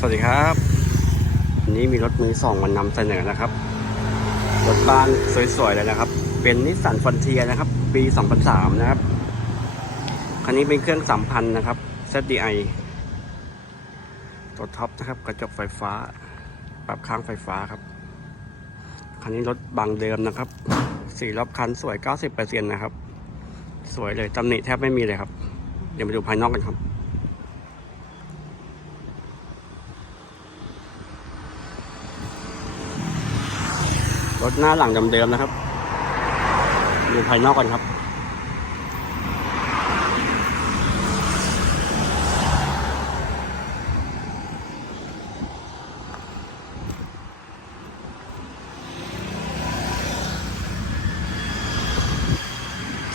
สวัสดีครับวันนี้มีรถมือสองมานำเสนอนะครับ รถบ้านสวยๆเลยนะครับ เป็นนิสสันฟ r นเทียนะครับ ปี 2003 นะครับ คันนี้เป็นเครื่อง3,000นนะครับ ZDI ตัวท็อปนะครับ กระจกไฟฟ้า ปรับข้างไฟฟ้าครับ คันนี้รถบางเดิมนะครับ สี่รอบคันสวย 90%นะครับ สวยเลยตำหนิแทบไม่มีเลยครับ เดี๋ยวมาดูภายนอกกันครับ ถหน้าหลังเดิมๆนะครับ ดูภายนอกกันครับ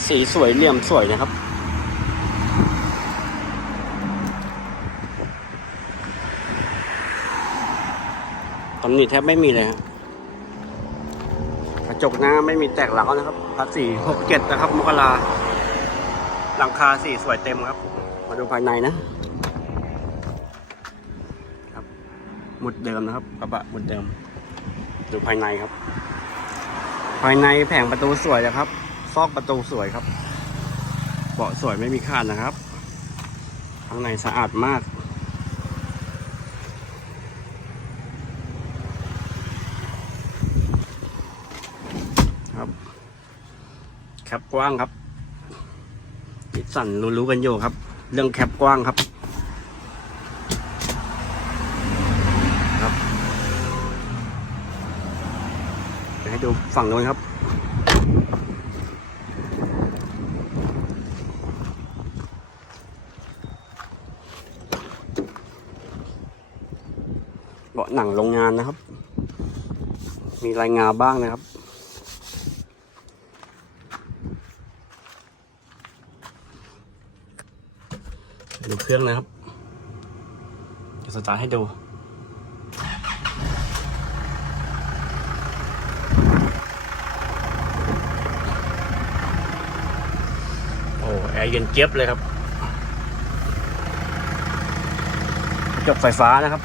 สีสวยเหลี่ยมสวยนะครับตำหนิแทบไม่มีเลยครับกระ จกหน้าไม่มีแตกหลังนะครับภาษีหกเจ็ดนะครับ มกราหลังคาสีสวยเต็มครับ มาดูภายในนะครับหมุดเดิมนะครับกระบะหมุดเดิม ดูภายในครับ ภายในแผงประตูสวยนะครับ ซอกประตูสวยครับ เบาะสวยไม่มีขาดนะครับ ข้างในสะอาดมาก ครับ แคปกว้างครับนิสสันรู้ๆกันอยู่ครับ เรื่องแคปกว้างครับ ครับให้ดูฝั่งโน้นครับเบาะหนังโรงงานนะครับ มีรายงานบ้างนะครับ ดูเครื่องนะครับจะสตาร์ทให้ดูโอ้แอร์เย็นเจี๊ยบเลยครับกระจกไฟฟ้านะครับ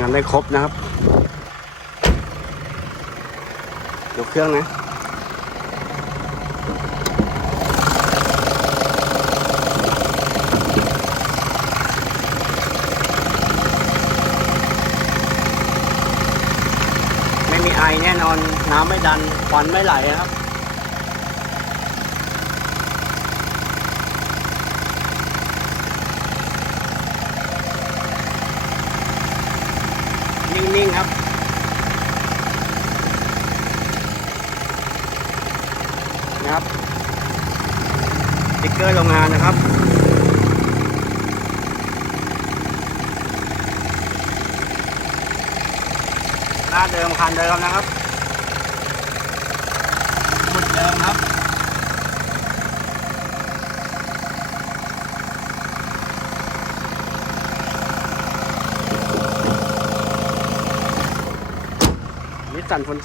งานได้ครบนะครับดูเครื่องนะไม่มีไอแน่นอนน้ำไม่ดันควันไม่ไหลนะครับ นิ่งๆครับนะครับสติ๊กเกอร์โรงงานนะครับหน้าเดิมคันเดิมนะครับหมุดเดิมครับ นิสสันฟน